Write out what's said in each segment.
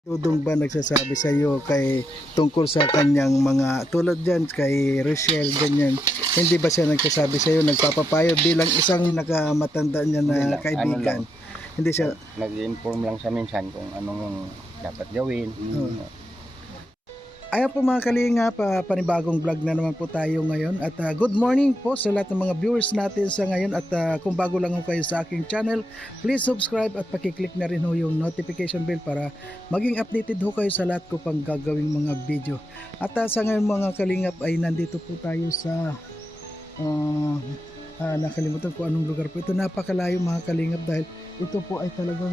Dudong ba nagsasabi sa iyo kay tungkol sa kanyang mga tulad diyan kay Rochelle ganyan. Hindi ba siya nagsasabi sa iyo, nagpapapayo bilang isang nakamatanda niya Hindi na lang, kaibigan? Hindi siya nag-inform lang siya minsan kung anong dapat gawin. Ayan po mga kalingap, panibagong vlog na naman po tayo ngayon at good morning po sa lahat ng mga viewers natin sa ngayon at kung bago lang ho kayo sa aking channel, please subscribe at pakiclick na rin ho yung notification bell para maging updated ho kayo sa lahat ko pang gagawing mga video. At sa ngayon mga kalingap ay nandito po tayo sa nakalimutan ko anong lugar po ito, napakalayo mga kalingap dahil ito po ay talagang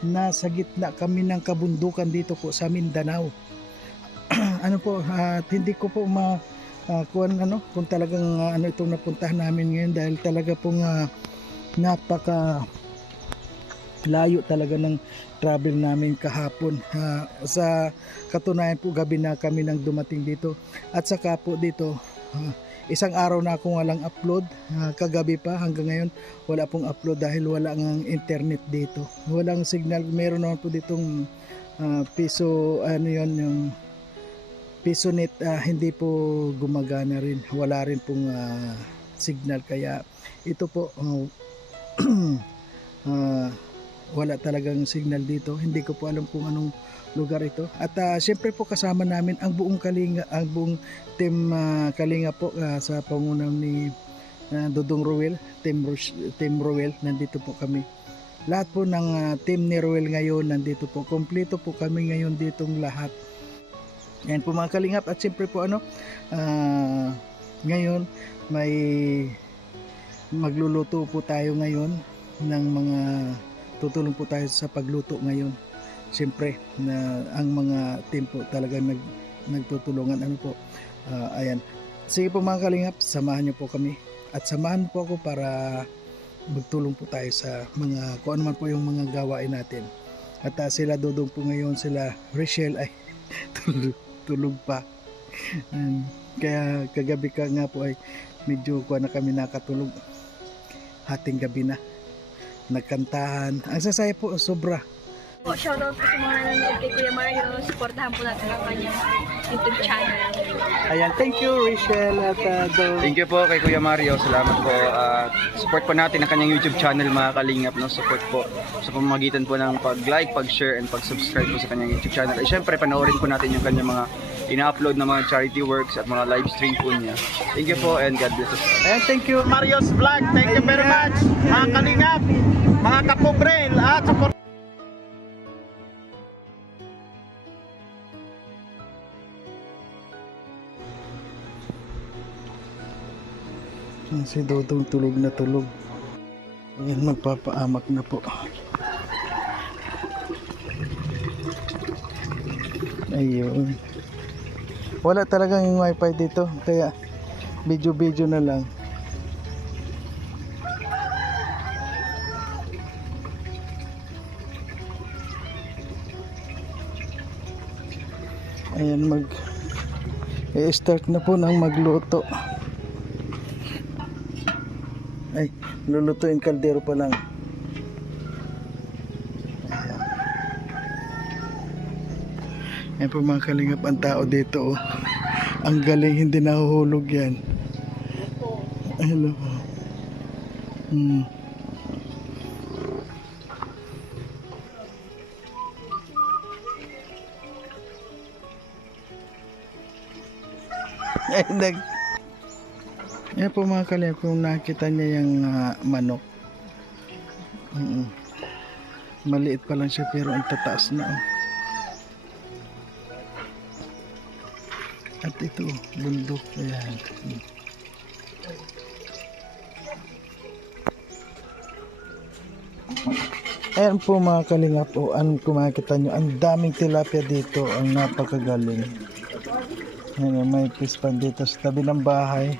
nasa gitna kami ng kabundukan dito po sa Mindanao. Ano po, at hindi ko po kung talagang ano itong napuntahan namin ngayon dahil talaga pong napaka layo talaga ng travel namin kahapon. Sa katunayan po gabi na kami nang dumating dito at saka po dito isang araw na akong walang upload, kagabi pa hanggang ngayon wala pong upload dahil wala ng internet dito, walang signal. Meron naman po ditong piso ano yon yung PisoNet, hindi po gumagana rin, wala rin pong signal kaya ito po wala talagang signal dito. Hindi ko po alam kung anong lugar ito at syempre po kasama namin ang buong Kalinga, ang buong team Kalinga po sa pangunaw ni Dodong Ruel, team Ruel. Nandito po kami lahat po ng team ni Ruel ngayon, nandito po, kompleto po kami ngayon ditong lahat. Yan po mga kalingap at siyempre po ngayon may magluluto po tayo ngayon ng mga tutulong po tayo sa pagluto ngayon. Siyempre na ang mga team po talaga nagtutulungan ayan. Sige po mga kalingap, samahan niyo po kami at samahan po ako para magtulong po tayo sa mga kung ano man po yung mga gawain natin. At sila Dodong po ngayon, sila Rochelle ay tulog pa. Kaya kagabi ka nga po ay medyo na kami nakatulog. Hating gabi na. Nagkantahan. Ang sasaya po, sobra. Shoutout po sa mga nanonood kay Kuya Mario. Supportahan po natin ang kanyang YouTube channel. Ayan, thank you Rachel at Thank you po kay Kuya Mario. Salamat po. Support po natin ang kanyang YouTube channel mga kalingap. No? Support po sa pamamagitan po ng pag-like, pag-share, and pag-subscribe po sa kanyang YouTube channel. At syempre, panoorin po natin yung kanyang mga ina-upload na mga charity works at mga live stream po niya. Thank you po and God bless us. Ayan, thank you Mario's Vlog. Thank you very much. Mga kalingap, mga kapobre, at support. Si Dodong tulog na tulog. Ayan, magpapaamak na po. Ayun. Wala talagang yung wifi dito, kaya video na lang. Ayan, i-start na po ng magluto. Ay, lulutuin kaldero pa lang. Ayan po mga kalingap, ang tao dito ang galing, hindi nahuhulog yan. Hello. Ay, yan po mga kalingap, kung nakita niya yung manok, maliit pa lang siya pero ang tataas na. At ito, bundok. Ayan. Ayan po mga kalingap, kung makikita nyo, ang daming tilapia dito, ang napakagaling. Ayan, may fish pan dito sa tabi ng bahay.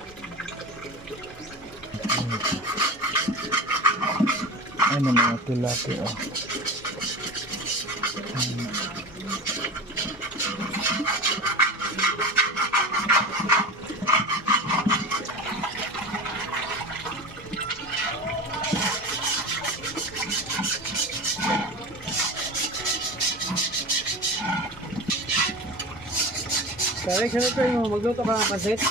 Ano mga tilapia. Kaya siya na yung magluto ka ng pansit.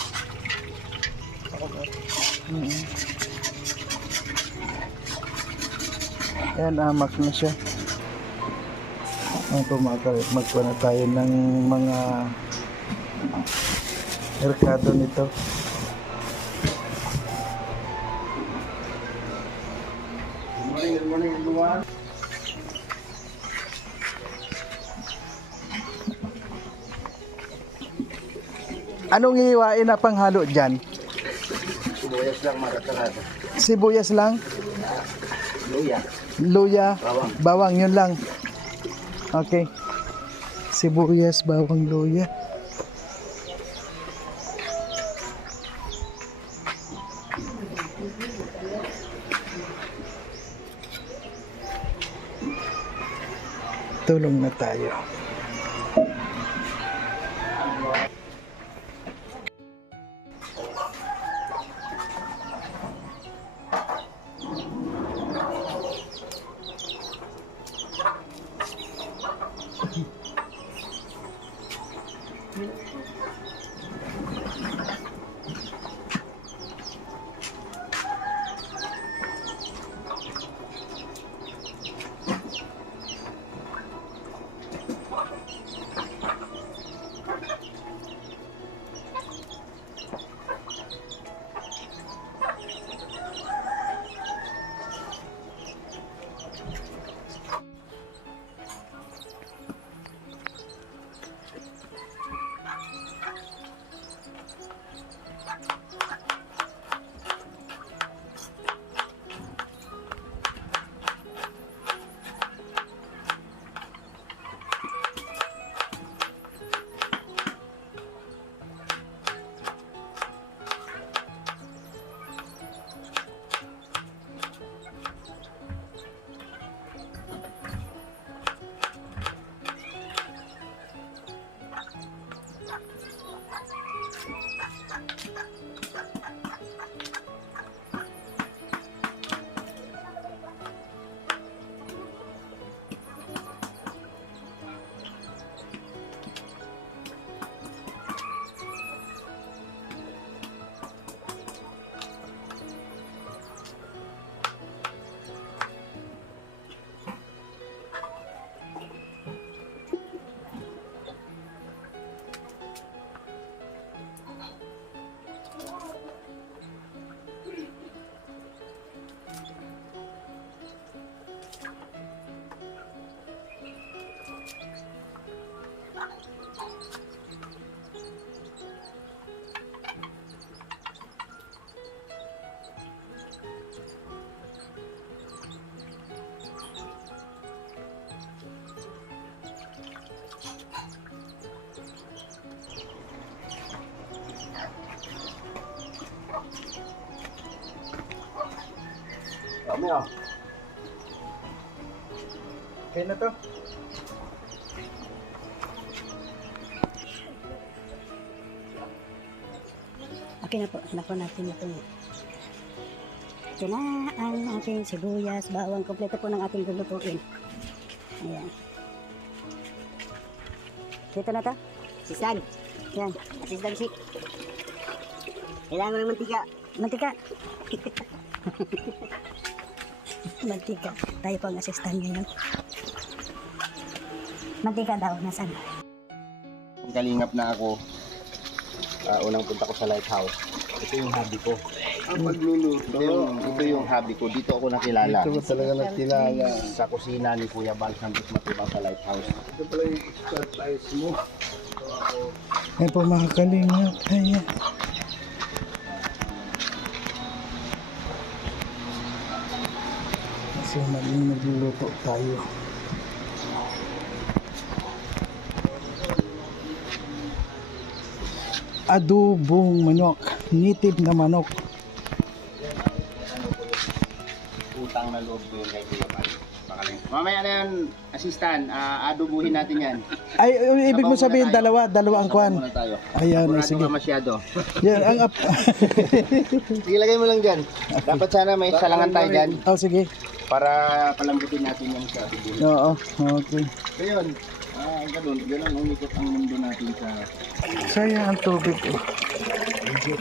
Ayan, amak na siya. Ayan po mga kalit, magkuha na tayo ng mga merkado nito. Good morning everyone. Anong hihiwain na panghalo dyan? Sibuyas lang makakalado. Sibuyas lang? Luya. Luya? Bawang. Bawang, yun lang. Okay. Sibuyas, bawang, luya. Tulong na tayo. Kami ah. Okay na to. Okay na po, nakuha natin ito. Ito na ang ating sibuyas, bawang, kompleto po ng ating lulutuin. Ayan. Ito na to. Sisan. Yan. Assistant si. Kailangan mo ng mantika. Mantika. Mantika. Tayo po ang assistant ngayon. Mantika daw. Nasaan? Kalingap na ako. Unang punta ko sa lighthouse. Ito yung hobby ko. Pagluluto. Ito yung hobby ko. Dito ako nakilala. Ito talaga nagtilala. Sa kusina ni Kuya Bal Santos Matubang sa lighthouse. Ito pala yung expertise mo. Ayan po mga kalingap. Ayan. So magluluto tayo. Adobong manok, native na manok. Utang na loob ko yun kay Kuya Bal. Mamaya na yan, assistant. Adubuhin natin yan. Ay, ibig mo sabihin dalawa ang kwan. Muna tayo. Ayan, Sigurado sige. ka masyado. Yan, ang Sige, lagay mo lang dyan. Dapat sana may salangan tayo dyan Oh, sige. para palambutin natin yung sa bibili. Oo, okay. So yun, Ganun umikot ang mundo natin sa Sayang ang tubig. legit.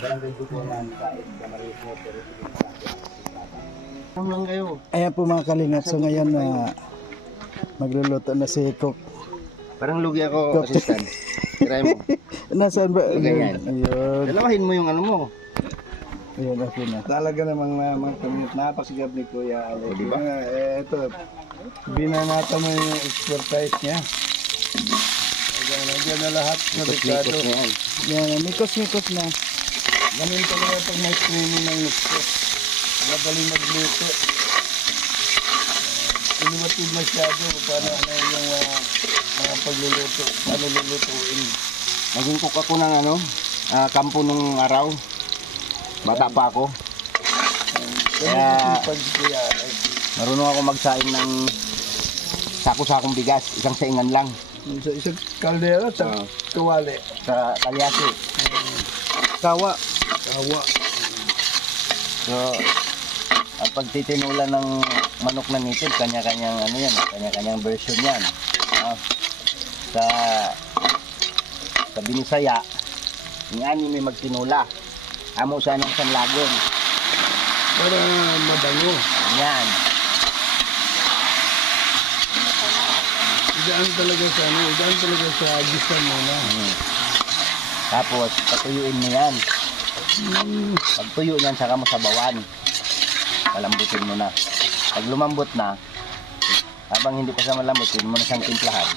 Barangay Dukunan kahit Gamarito pero Ano lang kayo? Ayan po mga kalingap. So ngayon na magluluto na si Cook. Parang lugi ako, assistant. Try mo. Nasaan ba? Ganyan. Ayun. Dalawahin mo yung ano mo. Ayun, okay na. Talaga namang mga kamit napasigab ni Kuya Alex. O, diba? Ito, binanata mo yung expertise niya. Nandiyan na lahat na Likot dekado. na yan. Yan, mikos-mikos na. Ganun talaga pag may training ng gusto. Magaling magluto. Iniwatid masyado kung paano yung mga pagluluto. Paano lulutuin. Naging cook ako ng kampo nung araw. Bata pa ako. Kaya Pag si Kuya Alex. marunong ako magsaing ng sako-sakong bigas. Isang saingan lang. Sa isang kaldera sa tuwali. Sa kalyasi. Kawa. Kawa. So, ang pagtitinula ng manok na native, kanya-kanyang kanya-kanyang version yan. Sa Binisaya, yung anime magtinula. Amo sa ng sanlagon. Para mabango. Yan. Idaan talaga sa gisa muna. Tapos, patuyuin mo yan. Pag tuyo niyan, saka mo sabawan. Palambutin mo na. Pag lumambot na, habang hindi pa siya malambot, yun mo na siyang timplahan.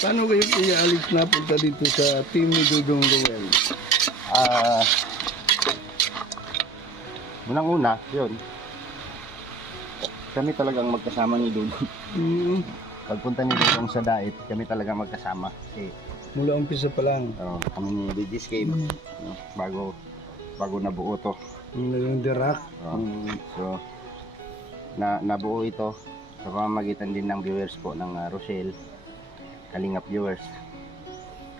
Paano kayo Kuya Alex napunta dito sa team ni Dudong Ruel? Unang-una, yun. Kami talagang magkasama ni Dudong. Pagpunta ni Dudong sa Dait, kami talagang magkasama. Kasi Mula umpisa pa lang. kami ni Regis Cave, bago nabuo to. Yung dirak. So, nabuo ito sa pamamagitan din ng viewers po ng Rochelle, Kalingap viewers.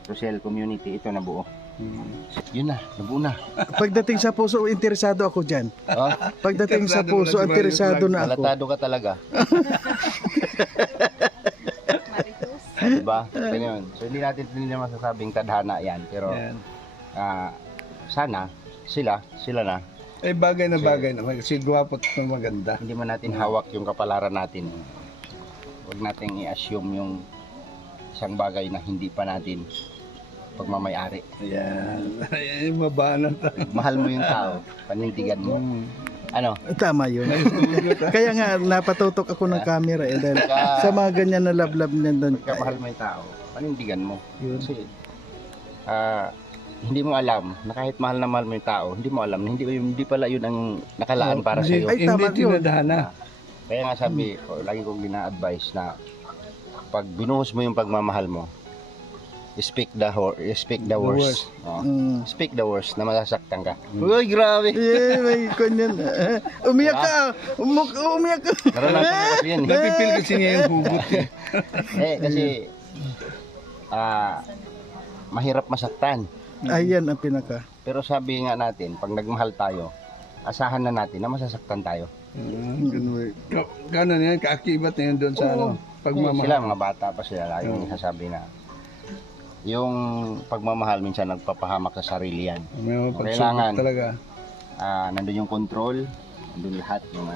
Rochelle community ito nabuo. Yun na, nabuo na. Pagdating sa puso, interesado ako dyan. Oh, Pagdating sa puso, interesado na ako. palatado ka talaga. Diba? Ganyan. So hindi natin masasabing tadhana yan. Pero sana, sila na. Eh bagay na bagay naman kasi gwapo at maganda. Hindi man natin hawak yung kapalaran natin. Huwag nating i-assume yung isang bagay na hindi pa natin pagmamayari. Ayan. Ayan, mabana tayo. Mahal mo yung tao, panindigan mo. Ano? Tama yun. Kaya nga, napatutok ako ng camera eh. Dahil sa mga ganyan na lablab niyan doon. Pagka mahal mo yung tao, panindigan mo. Kasi, hindi mo alam na kahit mahal mo yung tao, hindi mo alam na hindi pala yun ang nakalaan para sa iyo. Ay, tama Hindi yun. tinadhana. Kaya nga sabi ko, lagi kong gina-advise na pag binuhos mo yung pagmamahal mo, speak the worst. Oh. Speak the worst na masasaktan ka. Uy, grabe. Yeah, may kanyan. Umiyak ka. Umiyak ka. Naranasan ko kasi yan. Napipil kasi niya yung hugot. Kasi mahirap masaktan. Ayan ang pinaka. Pero sabi nga natin, pag nagmahal tayo, asahan na natin na masasaktan tayo. Gano'n yan, kaakibat na yun doon sa pagmamahal. Sila, mga bata pa sila, yung sasabi na yung pagmamahal minsan nagpapahamak sa sarili yan. May mga Kailangan. pagsubok talaga. Nandun yung control, nandun lahat yung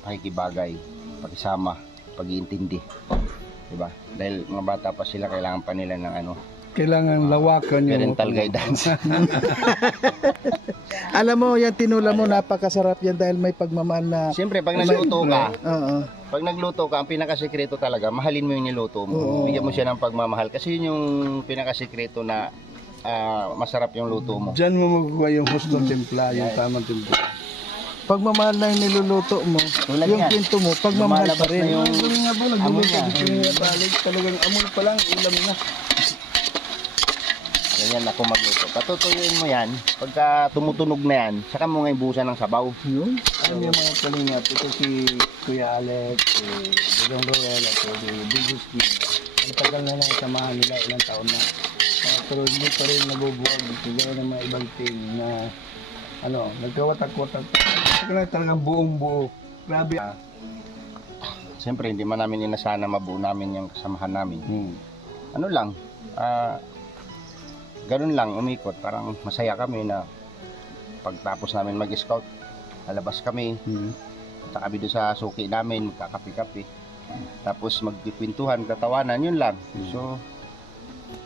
pakikibagay, pakisama, pag-iintindi. Diba? Dahil mga bata pa sila, kailangan pa nila ng Kailangan lawakan yung parental guidance. Alam mo, yan tinula mo, napakasarap yan dahil may pagmamahal na. Siyempre, pag nagluto ka, Oo. pag nagluto ka, ang pinakasikreto talaga, mahalin mo yung niluto mo. Oo. Bigyan mo siya ng pagmamahal. Kasi yun yung pinakasikreto na masarap yung luto mo. Diyan mo makukuha yung hustong timpla, yung tamang timpla. Pagmamahal na yung niluluto mo, Tulad yung yan. pinto mo, pagmamahal pa Lumalabas rin. na yung Nga po, amoy niya. balik talagang amoy pa lang, ulam na. Ganyan ako magluto. Patutuyuin mo yan. Pagka tumutunog na yan, saka mo ngayon buhusan ng sabaw. Yun. Alam niyo mga kalingap, ito si Kuya Alex, si Dudong Roel, at si Bigus King. Ang tagal na lang samahan nila, ilang taon na. Pero hindi pa rin nabubuwag. Siguro ng mga ibang team na nagkawatak-watak. Kaya talagang buong buo. Grabe. Siyempre, hindi man namin inasana mabuo namin yung kasamahan namin. Ano lang, ganun lang, umikot. Parang masaya kami na pagtapos namin mag-scout, lalabas kami, punta kami doon sa suki namin, magkakape-kape. Tapos magkikwentuhan, tatawanan, yun lang. So,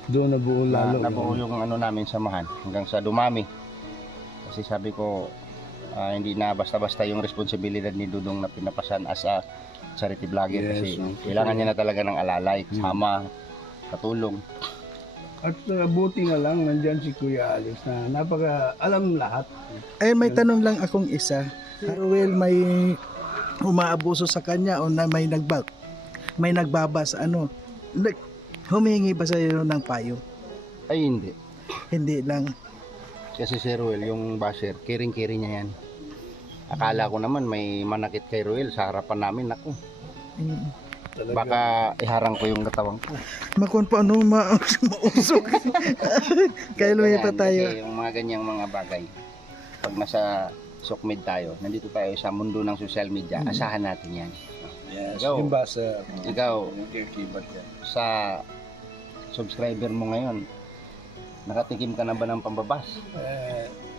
Doon nabuo lalo. nabuo yung ano namin samahan hanggang sa dumami. Kasi sabi ko, hindi na basta-basta yung responsibilidad ni Dudong na pinapasan as a charity vlogger. Yes, Kasi no. kailangan niya na talaga ng alalay, kasama, katulong. At buti nga lang, nandyan si Kuya Alex na alam lahat. Ayun, may tanong lang akong isa. Haruel, may umaabuso sa kanya o na may nagbabas, humingi ba sa iyo ng payo? Ay hindi. Hindi lang. Kasi si Ruel, yung basher, kiring-kiri niya yan. Akala ko naman may manakit kay Ruel sa harapan namin. Ako, baka iharang ko yung katawan ko. Makon pa mausok. Kaya lumipat pa tayo. Kasi yung mga ganyang mga bagay, pag nasa sokmed tayo, nandito tayo sa mundo ng social media, asahan natin yan. Yes, Ikaw. yung basa. Ikaw, Yung kikibat yan. sa subscriber mo ngayon, nakatikim ka na ba ng pambabas?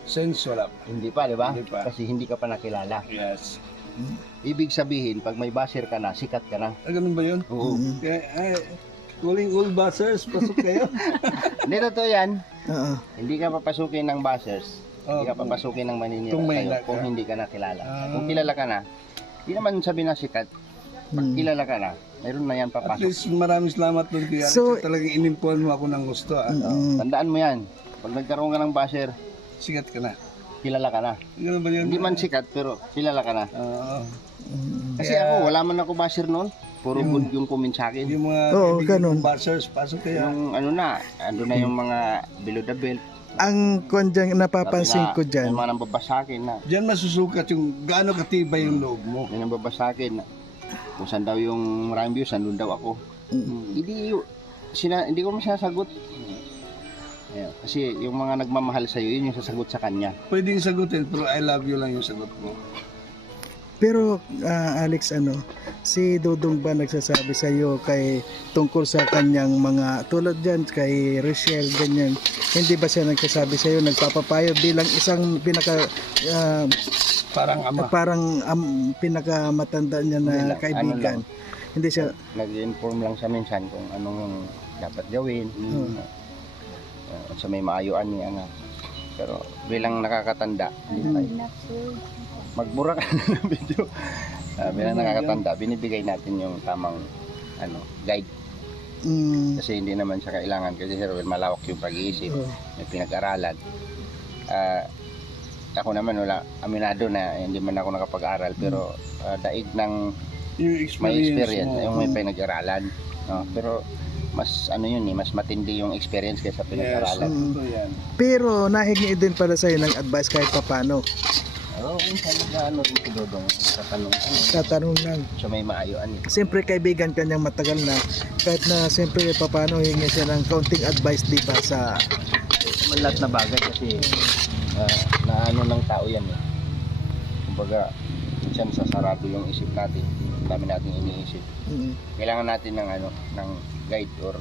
Sense wala. Hindi pa, di ba? Hindi pa. Kasi hindi ka pa nakilala. Yes. Ibig sabihin, pag may basher ka na, sikat ka na. Ganun ba yun? Oo. Kaya, calling all buzzers, pasok kayo. Hindi totoo yan. Oo. Hindi ka papasukin ng bashers. Hindi ka papasukin ng maninira Kung may sa'yo na- kung hindi ka nakilala. Ah. Kung kilala ka na, hindi naman sabi na sikat. Pag kilala ka na, mayroon na yan At papasok. least maraming salamat doon Kuya Alex. So- Talagang inimpuan mo ako ng gusto. Tandaan mo yan. Pag nagkaroon ka ng basher, Sikat ka na. kilala ka na. Ganun ba yun? Hindi man sikat, pero kilala ka na. Oo. Kasi ako, wala man ako basher noon. Puro good yung comment sa akin. Yung mga Oo, kaibigan ganun. kong buzzers, pasok kayo. Yung ano na, ando na yung mga below the belt. Ang kondyan napapansin ko May dyan, mga nambabas sa akin na, Diyan masusukat yung gaano katibay yung loob mo. may nambabas sa akin na, kung saan daw yung maraming views, saan daw ako. Hindi ko masasagot. Ayan, kasi yung mga nagmamahal sa'yo, yun yung sasagot sa kanya. Pwedeng sagutin, pero I love you lang yung sagot mo. pero Alex, si Dudong ba nagsasabi sa iyo kay tungkol sa kanyang mga tulad diyan kay Rochelle ganyan, hindi ba siya nagsasabi sa iyo, nagpapapayo bilang isang Parang ama. pinakamatanda niya Hindi na lang, kaibigan? ano Hindi siya Nag-inform lang sa minsan kung anong dapat gawin. Sa may maayuan niya nga. Pero bilang nakakatanda, hindi tayo. Magbura ka ng video. Bilang nakakatanda, binibigay natin yung tamang guide. Kasi hindi naman siya kailangan. Kasi Sir Will, malawak yung pag-iisip. May pinag-aralan. Ako naman wala, aminado na hindi man ako nakapag-aral. Pero daig ng Yung may experience, experience, mo. yung may pinag-aralan. No? Pero mas mas matindi yung experience kaysa Yes, pinag-aralan. ito yan. pero nahingi din pala sa iyo ng advice kahit papaano. Oo, minsan rin si Dodong sa tanong, Tatanong lang. siya may maayuan eh. Siyempre kaibigan kanyang matagal na, kahit na siyempre papaano hingi siya ng counting advice di ba sa Naman lahat na bagay kasi naano ng tao yan eh. Kumbaga, minsan sasarado yung isip natin, ang dami nating iniisip. Kailangan natin ng ng guide or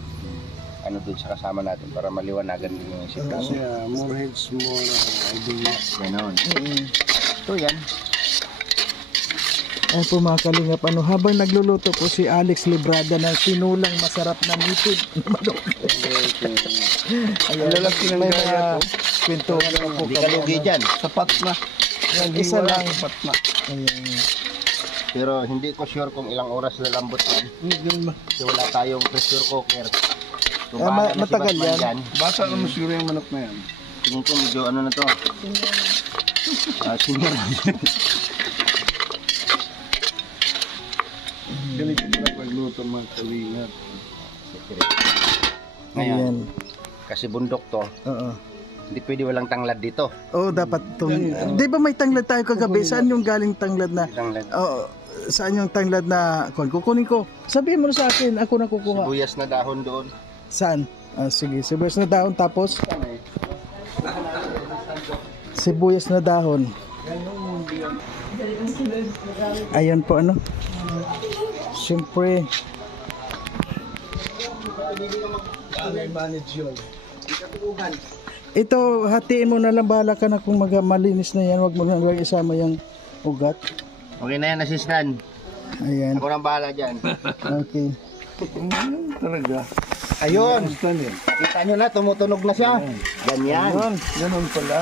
doon sa kasama natin para maliwanagan din yung isip Kasi natin. more heads, more ideas. Ganon. So yan. Ay po mga kalingap, habang nagluluto po si Alex Librada ng sinulang masarap na mitid na manok. Ang lalaki ng May gaya mga to. kwentuhan na po Hindi ka lugi dyan. Sapat na. Yan, Isa hiwa, lang. Sapat na. Ayan. Pero hindi ko sure kung ilang oras lalambot yan. Ganun ba? Kasi wala tayong pressure cooker. Kung Ah, bahala na si matagal Batman yan. dyan, Basa naman siguro yung manok na yan. tingin ko medyo na to. Senior. Ganito pala pagluto mga kalingap. Ngayon, Ayan. kasi bundok to, Oo. hindi pwede walang tanglad dito. Oo, dapat di ba may tanglad tayo kagabi? Saan yung galing tanglad na? Tanglad. Oo. Saan yung tanglad na kukunin ko? Sabihin mo na sa akin, ako na kukuha. Sibuyas na dahon doon. Saan? Sige, sibuyas na daon tapos sibuyas na dahon. Ayan po ano. Siyempre ito, hatiin mo na lang, bahala ka na kung malinis na yan, wag mo na lang isama yung ugat. Okay na yan, assistant. Ayan, Ako nang bahala dyan. okay. Talaga. Ayun! Gusto niya. Kita nyo na, tumutunog na siya. Ganyan. Ayun, ganun pala.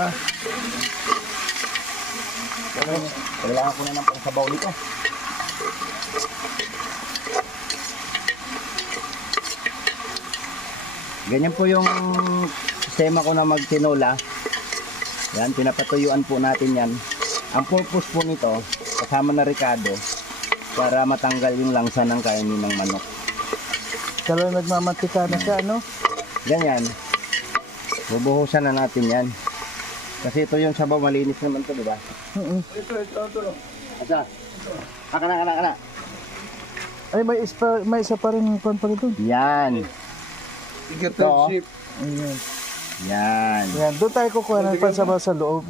Kailangan ko na ng pangsabaw nito. Ganyan po yung sistema ko na magtinola. Yan, pinapatuyuan po natin yan. Ang purpose po nito, kasama na ricado, para matanggal yung langsa ng kainin ng manok. Kala nagmamantika na siya, ano? Ganyan. Bubuhusan na natin yan. Kasi ito yung sabaw, malinis naman to, di ba? Asa? Kana. Ay, may isa pa rin kwan pa rin. Yan. Ito. Ayan. Yan. Ayan, doon tayo kukuha ng pansabaw sa loob.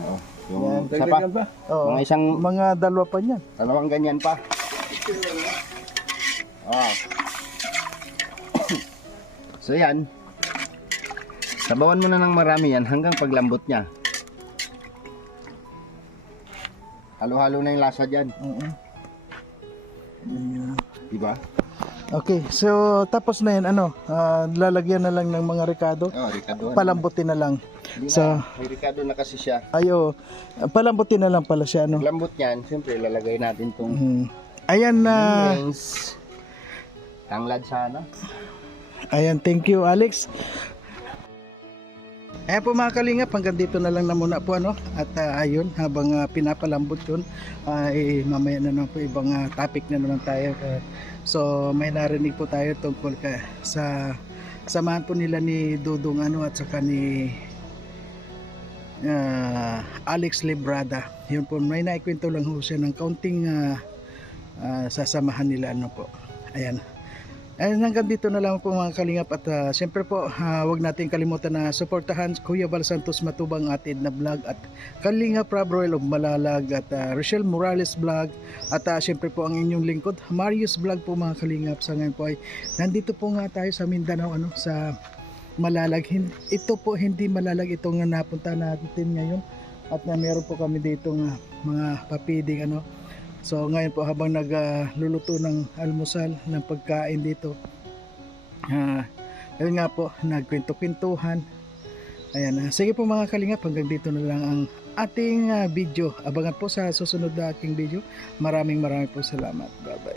Yung isa pa. ba? Oo. Mga isang, Mga dalawa pa niyan. dalawang ganyan pa. Oh. So yan. Sabawan mo na ng marami yan hanggang paglambot niya. Halo-halo na yung lasa dyan. Oo. Ayan. Diba? Okay, so tapos na yan, ano, lalagyan na lang ng mga ricado. Oh, ricado. Palambutin na lang. Hindi So, na, may ricado na kasi siya. ayo, palambutin na lang pala siya, ano. Paglambot niyan, siyempre lalagay natin itong Ayan na. wings. Tanglad sana. Ayan, thank you, Alex. Ayan po mga kalingap, hanggang dito na lang na muna po, ano. At ayun, habang pinapalambot yun, mamaya na naman po ibang topic na naman tayo. So may narinig po tayo tungkol sa samahan po nila ni Dudong ano at saka ni Alex Librada. Yun po, may naikwento lang ho siya ng kaunting sasamahan nila, ano po. Ayan. Ayan, hanggang dito na lang po mga kalingap at siyempre po huwag natin kalimutan na suportahan Kuya Val Santos Matubang atid na vlog at Kalingap Rob Royal of Malalag at Rochelle Morales vlog at siyempre po ang inyong lingkod Marius vlog po mga kalingap. Sa ngayon po ay nandito po nga tayo sa Mindanao, ano, sa Malalag. Ito po hindi Malalag itong napunta natin ngayon at meron po kami dito mga papiding, ano. So ngayon po habang nagluluto ng almusal ng pagkain dito, ayun nga po, nagkwento-kwentuhan. Ayan, sige po mga kalingap, hanggang dito na lang ang ating video. Abangan po sa susunod na aking video. Maraming po salamat. Bye bye.